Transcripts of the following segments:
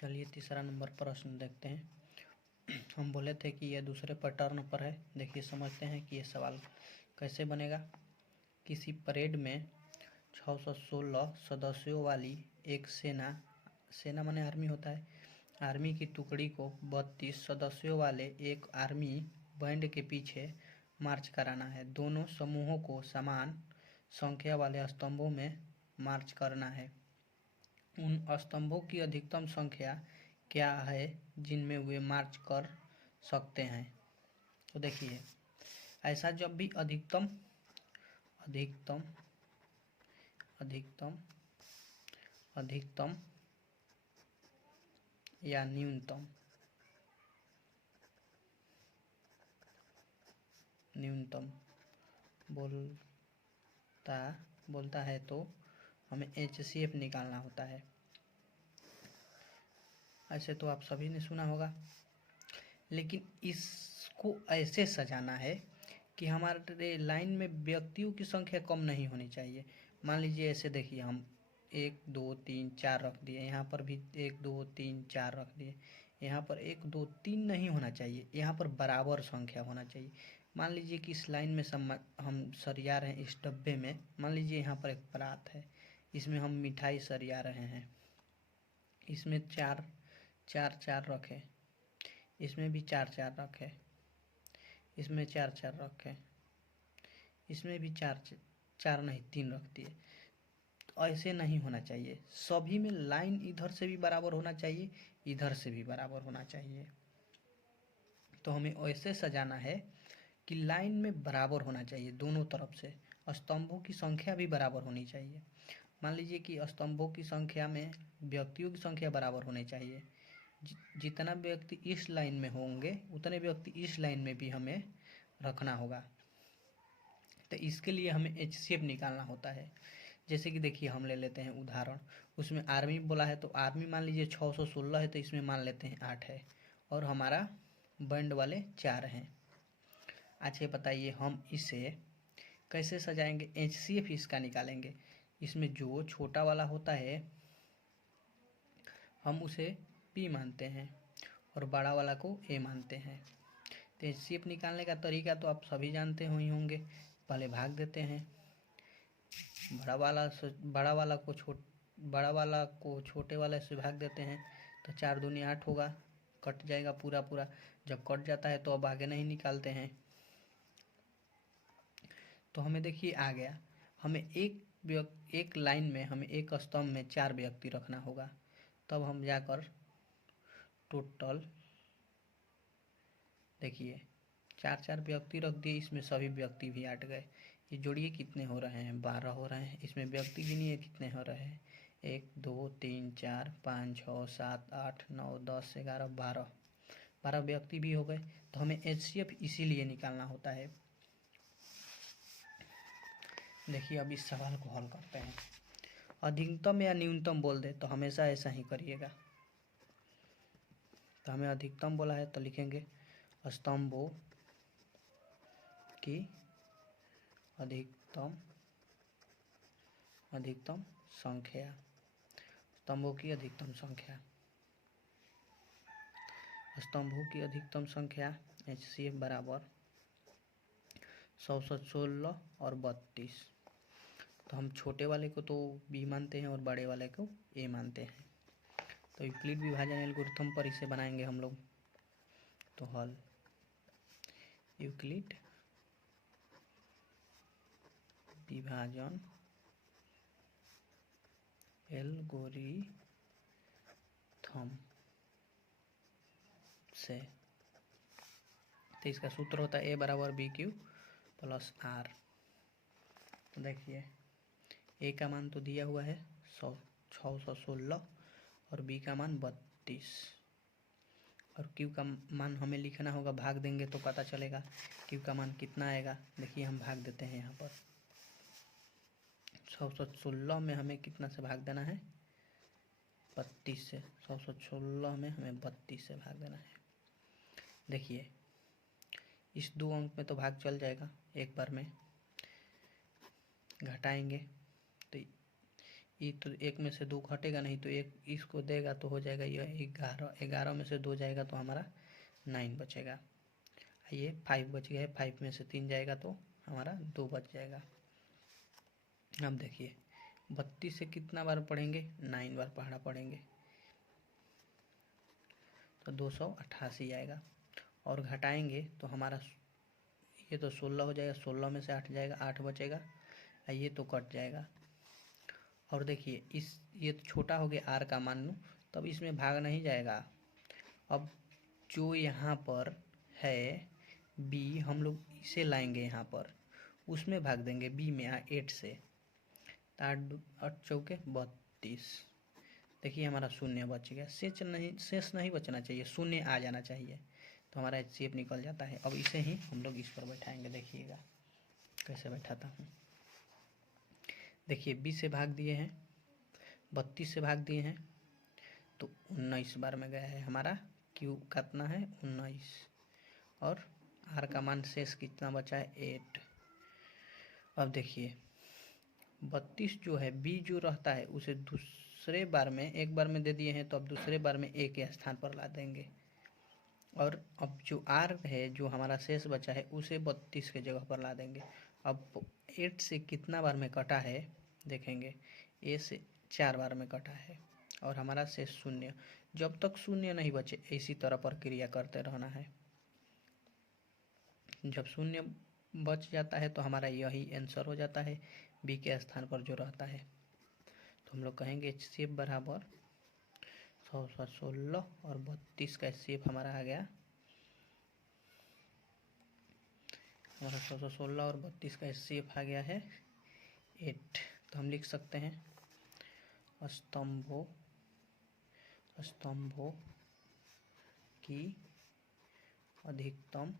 चलिए तीसरा नंबर प्रश्न देखते हैं। हम बोले थे कि यह दूसरे पैटर्न पर है। देखिए समझते हैं कि ये सवाल कैसे बनेगा। किसी परेड में 616 सदस्यों वाली एक सेना माने आर्मी होता है, आर्मी की टुकड़ी को 32 सदस्यों वाले एक आर्मी बैंड के पीछे मार्च कराना है। दोनों समूहों को समान संख्या वाले स्तंभों में मार्च करना है। उन स्तंभों की अधिकतम संख्या क्या है जिनमें वे मार्च कर सकते हैं। तो देखिए, ऐसा जब भी अधिकतम अधिकतम अधिकतम अधिकतम या न्यूनतम बोलता है तो हमें HCF निकालना होता है। ऐसे तो आप सभी ने सुना होगा, लेकिन इसको ऐसे सजाना है कि हमारे लाइन में व्यक्तियों की संख्या कम नहीं होनी चाहिए। मान लीजिए ऐसे देखिए, हम 1 2 3 4 रख दिए, यहाँ पर भी 1 2 3 4 रख दिए। यहाँ पर 1 2 3 नहीं होना चाहिए, यहाँ पर बराबर संख्या होना चाहिए। मान लीजिए कि इस लाइन में हम सरिया रहे हैं। इस डब्बे में मान लीजिए यहाँ पर एक परात है, इसमें हम मिठाई सरिया रहे हैं। इसमें 4 4 4 रखे, इसमें भी 4 4 रखे, इसमें 4 4 रखे, इसमें भी 4 4 नहीं 3 रख दिए। तो ऐसे नहीं होना चाहिए। सभी में लाइन इधर से भी बराबर होना चाहिए, इधर से भी बराबर होना चाहिए। तो हमें ऐसे सजाना है कि लाइन में बराबर होना चाहिए दोनों तरफ से। स्तंभों की संख्या भी बराबर होनी चाहिए। मान लीजिए कि स्तंभों की संख्या में व्यक्तियों की संख्या बराबर होनी चाहिए। जितना व्यक्ति इस लाइन में होंगे उतने व्यक्ति इस लाइन में भी हमें रखना होगा। तो इसके लिए हमें HCF निकालना होता है। जैसे कि देखिए, हम ले लेते हैं उदाहरण। उसमें आर्मी बोला है, तो आर्मी मान लीजिए 616 है, तो इसमें मान लेते हैं 8 है, और हमारा बैंड वाले 4 हैं। अच्छा बताइए, हम इसे कैसे सजाएंगे? HCF इसका निकालेंगे। इसमें जो छोटा वाला होता है हम उसे P मानते हैं और बड़ा वाला को A मानते हैं। तो HCF निकालने का तरीका तो आप सभी जानते ही होंगे। पहले भाग देते हैं, बड़ा वाला को छोटे वाले से भाग देते हैं, तो 4 दूनी 8 होगा, कट जाएगा पूरा पूरा। जब कट जाता है तो अब आगे नहीं निकालते हैं। तो हमें देखिए आ गया, हमें एक लाइन में हमें एक स्तंभ में 4 व्यक्ति रखना होगा। तब हम जाकर टोटल देखिए 4 4 व्यक्ति रख दिए, इसमें सभी व्यक्ति भी हट गए। ये जोड़िए कितने हो रहे हैं? 12 हो रहे हैं। इसमें व्यक्ति गिनिए कितने हो रहे हैं? 1 2 3 4 5 6 7 8 9 10 11 12 व्यक्ति भी हो गए। तो हमें HCF इसीलिए निकालना होता है। देखिए अब इस सवाल को हल करते हैं। अधिकतम या न्यूनतम बोल दे तो हमेशा ऐसा ही करिएगा। तो हमें अधिकतम बोला है तो लिखेंगे स्तंभों की अधिकतम संख्या, स्तंभों की अधिकतम संख्या, स्तंभों की अधिकतम संख्या HCF बराबर 616 और 32। तो हम छोटे वाले को तो B मानते हैं और बड़े वाले को A मानते हैं। तो यूक्लिड विभाजन एल्गोरिथम पर इसे बनाएंगे हम लोग। तो हल यूक्लिड विभाजन एल्गोरिथम से, तो इसका सूत्र होता है A बराबर BQ प्लस R। तो देखिए A का मान तो दिया हुआ है 616 और B का मान 32, और Q का मान हमें लिखना होगा। भाग देंगे तो पता चलेगा Q का मान कितना आएगा। देखिए हम भाग देते हैं यहाँ पर 616 में हमें कितना से भाग देना है? 32 से। 616 में हमें 32 से भाग देना है। देखिए इस 2 अंक में तो भाग चल जाएगा, एक बार में घटाएंगे तो ये तो एक में से 2 घटेगा नहीं, तो एक इसको देगा तो हो जाएगा ये 11, 11 में से 2 जाएगा तो हमारा 9 बचेगा। ये 5 बच गया है, 5 में से 3 जाएगा तो हमारा 2 बच जाएगा। अब देखिए 32 से कितना बार पढ़ेंगे, 9 बार पढ़ा पढ़ेंगे तो 288 आएगा। और घटाएंगे तो हमारा ये तो 16 हो जाएगा, 16 में से 8 जाएगा, 8 बचेगा, ये तो कट जाएगा। और देखिए ये तो छोटा हो गया आर का मान लूँ, तब इसमें भाग नहीं जाएगा। अब जो यहाँ पर है बी, हम लोग इसे लाएंगे यहाँ पर, उसमें भाग देंगे बी में 8 से, 8 चौके 32। देखिए हमारा शून्य बच गया, शेष नहीं बचना चाहिए, शून्य आ जाना चाहिए, तो हमारा HCF निकल जाता है। अब इसे ही हम लोग इस पर बैठाएंगे, देखिएगा कैसे बैठाता हूँ। देखिए 20 से भाग दिए हैं, 32 से भाग दिए हैं, तो 19 बार में गया है हमारा। क्यू कितना है 19, और आर का मान शेष कितना बचा है 8। अब देखिए 32 जो है बी जो रहता है उसे दूसरे बार में, एक बार में दे दिए हैं तो अब दूसरे बार में ए के स्थान पर ला देंगे। और अब जो आर है जो हमारा शेष बचा है उसे 32 के जगह पर ला देंगे। अब 8 से कितना बार में कटा है देखेंगे, ए से 4 बार में कटा है, और हमारा शेष शून्य। जब तक शून्य नहीं बचे इसी तरह प्रक्रिया करते रहना है। जब शून्य बच जाता है तो हमारा यही आंसर हो जाता है, बी के स्थान पर जो रहता है। तो हम लोग कहेंगे HCF बराबर 116 और 32 का HCF हमारा आ गया, हमारा 116 और 32 का HCF आ गया है 8। तो हम लिख सकते हैं स्तंभों की अधिकतम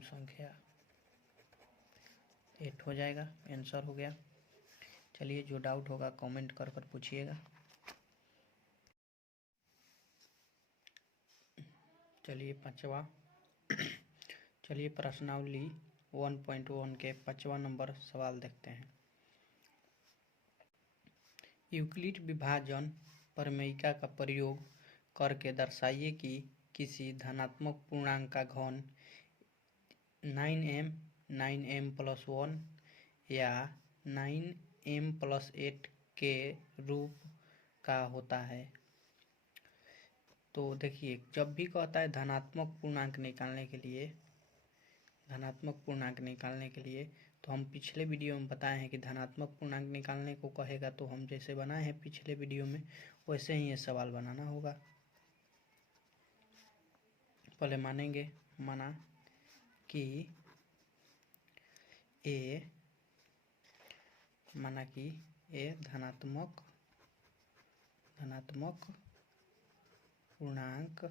संख्या 8 हो जाएगा, आंसर हो गया। चलिए जो डाउट होगा कमेंट कर पूछिएगा। चलिए चलिए प्रश्नावली 1.1 के 5वां नंबर सवाल देखते हैं। यूक्लिड विभाजन प्रमेयिका का प्रयोग करके दर्शाइए कि किसी धनात्मक पूर्णांक का घन 9m+1 या 9m+8 के रूप का होता है। तो देखिए जब भी कहता है धनात्मक पूर्णांक निकालने के लिए तो हम पिछले वीडियो में बताए हैं कि धनात्मक पूर्णांक निकालने को कहेगा तो हम जैसे बनाए हैं पिछले वीडियो में वैसे ही ये सवाल बनाना होगा। पहले माना कि ए धनात्मक पूर्णांक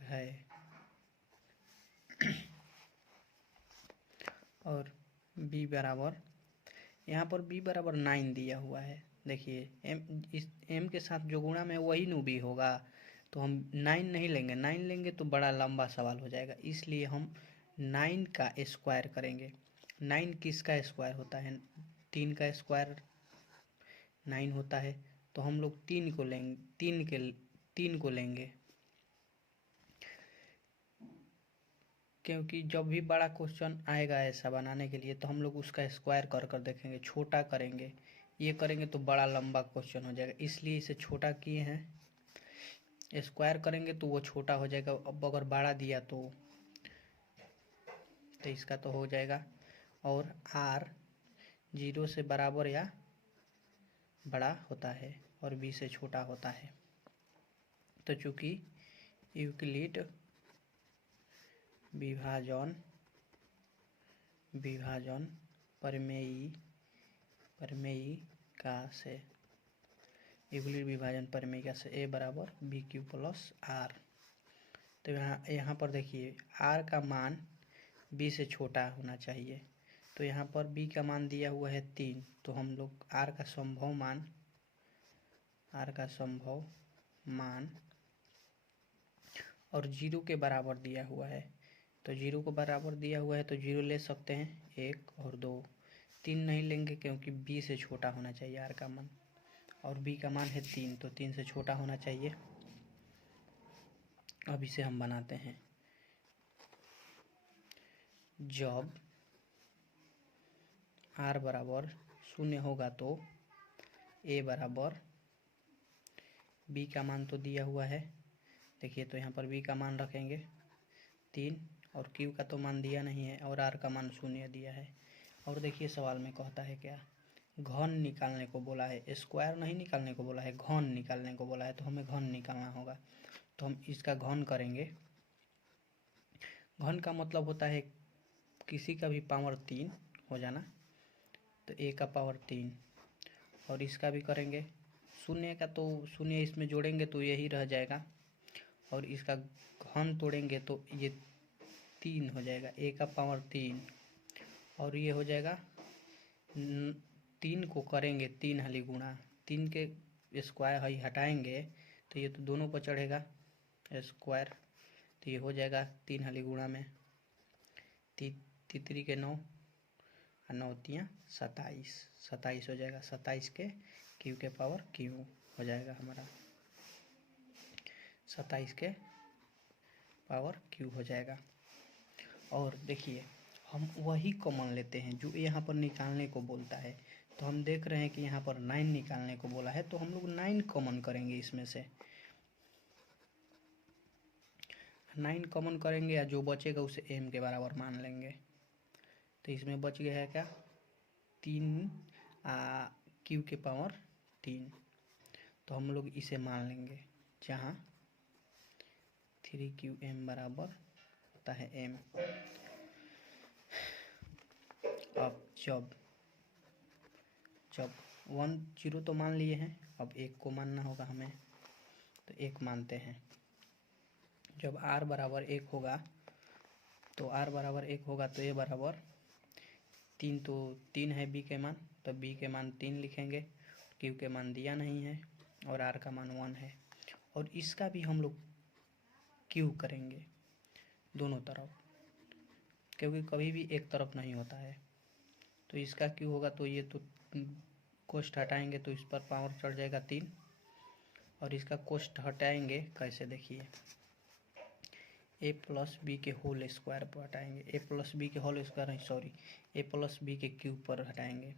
है और बी बराबर, यहाँ पर बी बराबर 9 दिया हुआ है। देखिए एम के साथ जो गुणा में वही नु बी होगा, तो हम 9 नहीं लेंगे, 9 लेंगे तो बड़ा लंबा सवाल हो जाएगा, इसलिए हम 9 का स्क्वायर करेंगे। 9 किसका स्क्वायर होता है, 3 का स्क्वायर 9 होता है, तो हम लोग 3 को लेंगे क्योंकि जब भी बड़ा क्वेश्चन आएगा ऐसा बनाने के लिए तो हम लोग उसका स्क्वायर कर देखेंगे, छोटा करेंगे। ये करेंगे तो बड़ा लंबा क्वेश्चन हो जाएगा, इसलिए इसे छोटा किए हैं। स्क्वायर करेंगे तो वो छोटा हो जाएगा, अब अगर बड़ा दिया तो इसका तो हो जाएगा। और r 0 से बराबर या बड़ा होता है और b से छोटा होता है। तो चूँकि यूक्लिड विभाजन प्रमेयिका से a बराबर BQ प्लस r। तो यहाँ पर देखिए r का मान b से छोटा होना चाहिए, तो यहाँ पर b का मान दिया हुआ है 3, तो हम लोग r का संभव मान और 0 के बराबर दिया हुआ है, तो 0 को बराबर दिया हुआ है तो 0 ले सकते हैं, 1 और 2, 3 नहीं लेंगे क्योंकि b से छोटा होना चाहिए r का मान, और b का मान है 3, तो 3 से छोटा होना चाहिए। अब इसे हम बनाते हैं। जब r बराबर 0 होगा तो a बराबर b का मान तो दिया हुआ है, देखिए, तो यहाँ पर b का मान रखेंगे 3, और q का तो मान दिया नहीं है, और r का मान 0 दिया है। और देखिए सवाल में कहता है क्या, घन निकालने को बोला है, स्क्वायर नहीं निकालने को बोला है, घन निकालने को बोला है, तो हमें घन निकालना होगा। तो हम इसका घन करेंगे। घन का मतलब होता है किसी का भी पावर 3 हो जाना, तो a का पावर 3, और इसका भी करेंगे। 0 का तो 0 इसमें जोड़ेंगे तो यही रह जाएगा, और इसका घन तोड़ेंगे तो ये 3 हो जाएगा, a का पावर 3, और ये हो जाएगा 3 को करेंगे 3 हाली गुणा, 3 के स्क्वायर हाई हटाएंगे तो ये तो दोनों पर चढ़ेगा स्क्वायर, तो ये हो जाएगा 3 हाली गुणा में 3 के 9 और 9 तियाँ 27, 27 हो जाएगा। 27 के क्यू के पावर क्यू हो जाएगा हमारा, 27 के पावर क्यू हो जाएगा। और देखिए हम वही कॉमन लेते हैं जो यहाँ पर निकालने को बोलता है, तो हम देख रहे हैं कि यहाँ पर 9 निकालने को बोला है, तो हम लोग 9 कॉमन करेंगे इसमें से। 9 कॉमन करेंगे या जो बचेगा उसे m के बराबर मान लेंगे। तो इसमें बच गया है क्या, 3 क्यू के पावर 3, तो हम लोग इसे मान लेंगे, जहाँ 3qm बराबर होता है m। अब जब 1 0 तो मान लिए हैं, अब 1 को मानना होगा हमें, तो 1 मानते हैं। जब r बराबर 1 होगा तो r बराबर 1 होगा तो a बराबर 3, तो 3 है b के मान, तो b के मान 3 लिखेंगे, q के मान दिया नहीं है, और r का मान 1 है। और इसका भी हम लोग q करेंगे दोनों तरफ, क्योंकि कभी भी एक तरफ नहीं होता है। तो इसका q होगा तो ये तो कोष्ठ हटाएंगे तो इस पर पावर चढ़ जाएगा 3, और इसका कोष्ठ हटाएंगे कैसे, देखिए a प्लस बी के होल स्क्वायर पर हटाएंगे, a प्लस बी के होल स्क्वायर नहीं, सॉरी, a प्लस बी के क्यूब पर हटाएंगे।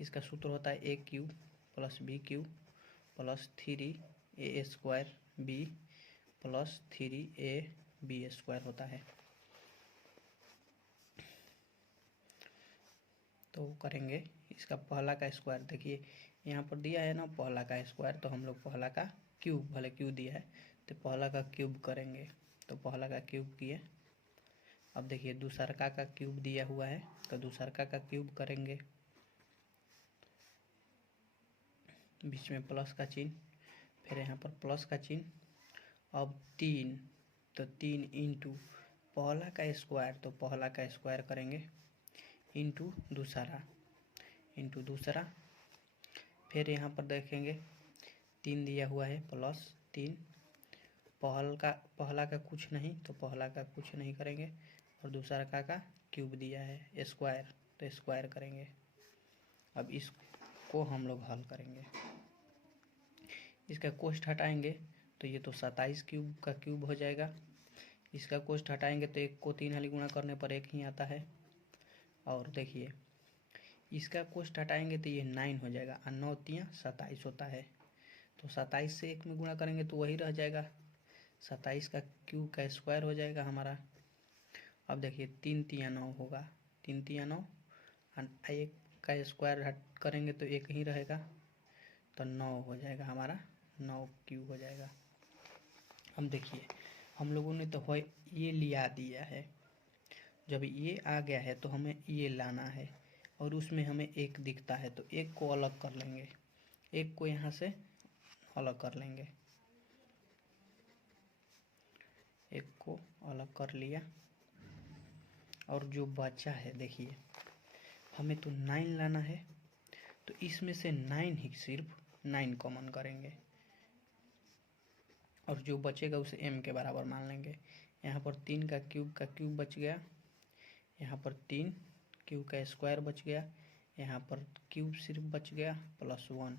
इसका सूत्र होता है a cube plus B cube plus 3a square b plus 3a B square होता है। तो करेंगे इसका पहला का स्क्वायर, देखिए यहाँ पर दिया है ना पहला का स्क्वायर, तो हम लोग पहला का क्यूब, भले क्यूब दिया है तो पहला का क्यूब करेंगे, तो पहला का क्यूब किए। अब देखिए दूसरा का क्यूब दिया हुआ है, तो दूसरा का क्यूब करेंगे, बीच में प्लस का चिन्ह, फिर यहाँ पर प्लस का चिन्ह। अब 3, तो 3 इंटू पहला का स्क्वायर, तो पहला का स्क्वायर करेंगे इंटू दूसरा, फिर यहाँ पर देखेंगे 3 दिया हुआ है प्लस 3, पहला का कुछ नहीं, तो पहला का कुछ नहीं करेंगे, और दूसरा का क्यूब दिया है स्क्वायर, तो स्क्वायर करेंगे। अब इसको हम लोग हल करेंगे, इसका कोष्ठ हटाएंगे तो ये तो 27 क्यूब का क्यूब हो जाएगा। इसका कोष्ठ हटाएंगे तो 1 को 3 हाली गुणा करने पर 1 ही आता है। और देखिए इसका कोष्ठ हटाएंगे तो ये 9 हो जाएगा, और 9 तियाँ 27 होता है, तो 27 से 1 में गुणा करेंगे तो वही रह जाएगा, 27 का क्यूब का स्क्वायर हो जाएगा हमारा। अब देखिए 3 तियाँ 9 होगा, 3 तियाँ 9, और 1 का स्क्वायर हट करेंगे तो 1 ही रहेगा, तो 9 हो जाएगा हमारा, 9 क्यूब हो जाएगा। हम देखिए हम लोगों ने तो ये लिया दिया है, जब ये आ गया है तो हमें ये लाना है, और उसमें हमें 1 दिखता है तो 1 को अलग कर लेंगे, 1 को यहाँ से अलग कर लेंगे, 1 को अलग कर लिया। और जो बचा है देखिए हमें तो 9 लाना है, तो इसमें से 9 ही सिर्फ 9 कॉमन करेंगे, और जो बचेगा उसे m के बराबर मान लेंगे। यहाँ पर 3 का क्यूब बच गया, यहाँ पर 3 क्यूब का स्क्वायर बच गया, यहाँ पर क्यूब सिर्फ बच गया +1,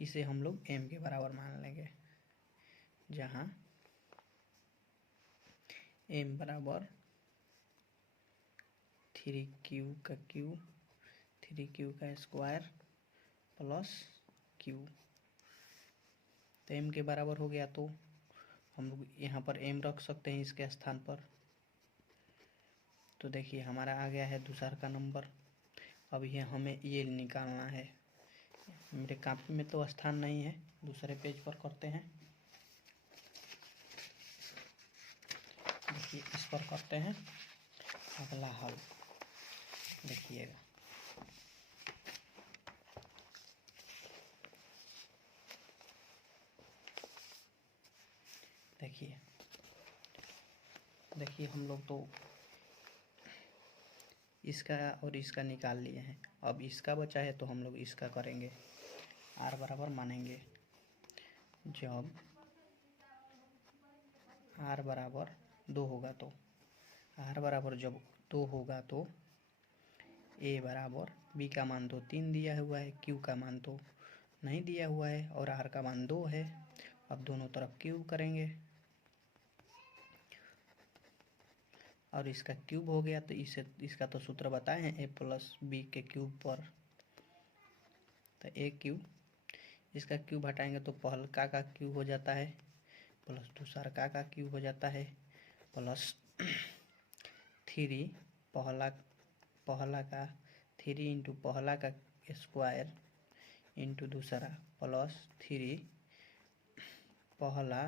इसे हम लोग m के बराबर मान लेंगे, जहाँ m बराबर 3q का क्यूब 3q का स्क्वायर प्लस q। तो m के बराबर हो गया, तो हम लोग यहाँ पर m रख सकते हैं इसके स्थान पर। तो देखिए हमारा आ गया है दूसरा का नंबर। अब ये हमें ये निकालना है। मेरे कॉपी में तो स्थान नहीं है, दूसरे पेज पर करते हैं। देखिए इस पर करते हैं अगला हल, देखिएगा। देखिए हम लोग तो इसका और इसका निकाल लिए हैं। अब इसका बचा है तो हम लोग इसका करेंगे। r बराबर मानेंगे, जब r बराबर 2 होगा तो r बराबर जब 2 होगा तो a बराबर b का मान तो 3 दिया हुआ है, q का मान तो नहीं दिया हुआ है और r का मान 2 है। अब दोनों तरफ क्यूब करेंगे और इसका क्यूब हो गया, तो इसका तो सूत्र बताए हैं a प्लस बी के क्यूब पर। तो a क्यूब, इसका क्यूब हटाएंगे तो पहलका का क्यूब हो जाता है प्लस दूसरा का क्यूब हो जाता है प्लस 3 पहला का 3 इंटू पहला का स्क्वायर इंटू दूसरा प्लस 3 पहला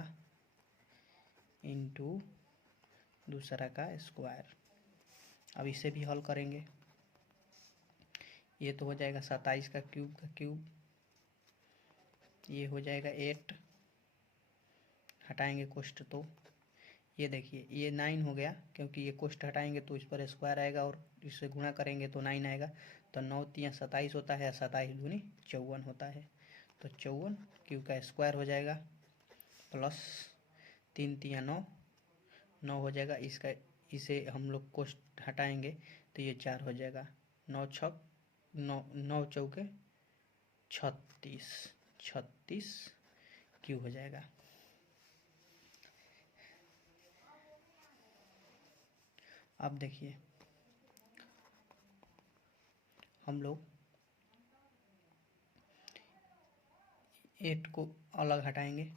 इंटू दूसरा का स्क्वायर। अब इसे भी हल करेंगे। ये तो हो जाएगा 27 का क्यूब, ये हो जाएगा 8, हटाएंगे कोष्ट तो ये देखिए ये 9 हो गया, क्योंकि ये कोष्ट हटाएंगे तो इस पर स्क्वायर आएगा और इससे गुणा करेंगे तो 9 आएगा। तो 9 3 27 होता है, 27 दूनी 54 होता है। तो 54 क्यू का स्क्वायर हो जाएगा प्लस 3 3 9 हो जाएगा। इसे हम लोग कोष्ट हटाएंगे तो ये 4 हो जाएगा। 9 चौके 36 क्यू हो जाएगा। अब देखिए हम लोग 8 को अलग हटाएंगे,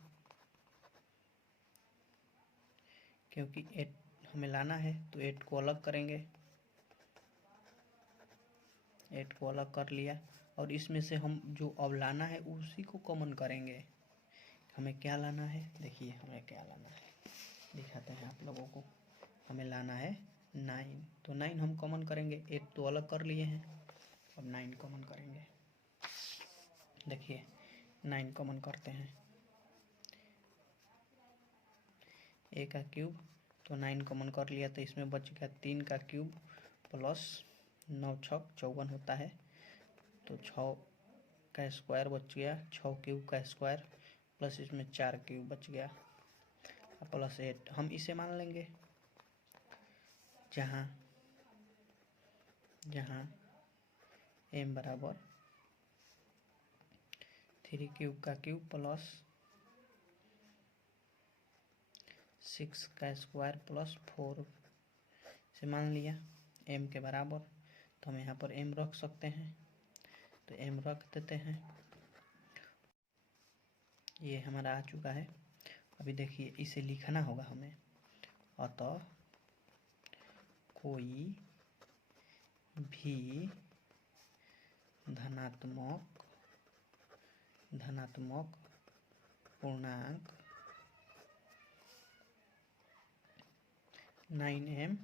क्योंकि 8 हमें लाना है तो 8 को अलग करेंगे। 8 को अलग कर लिया और इसमें से हम जो अब लाना है उसी को कॉमन करेंगे। हमें क्या लाना है, देखिए हमें क्या लाना है दिखाते हैं आप लोगों को। हमें लाना है 9, तो 9 हम कॉमन करेंगे। 8 तो अलग कर लिए हैं, अब 9 कॉमन करेंगे। देखिए 9 कॉमन करते हैं, a का क्यूब, तो 9 कॉमन कर लिया तो इसमें बच गया 3 का क्यूब प्लस 9 6 54 होता है। तो 6 का स्क्वायर बच गया, 6 क्यूब का स्क्वायर प्लस इसमें 4 क्यूब बच गया प्लस 8। हम इसे मान लेंगे, जहाँ m बराबर 3 क्यूब का क्यूब प्लस 6 का स्क्वायर प्लस 4 से मान लिया m के बराबर। तो हम यहाँ पर m रख सकते हैं, तो m रख देते हैं। ये हमारा आ चुका है। अभी देखिए इसे लिखना होगा हमें। अतः कोई भी धनात्मक पूर्णांक 9m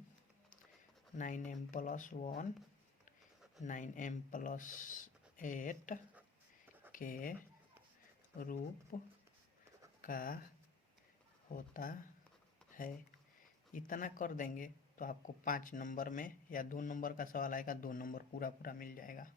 प्लस 1 9m प्लस 8 के रूप का होता है। इतना कर देंगे तो आपको 5 नंबर में या 2 नंबर का सवाल आएगा, 2 नंबर पूरा मिल जाएगा।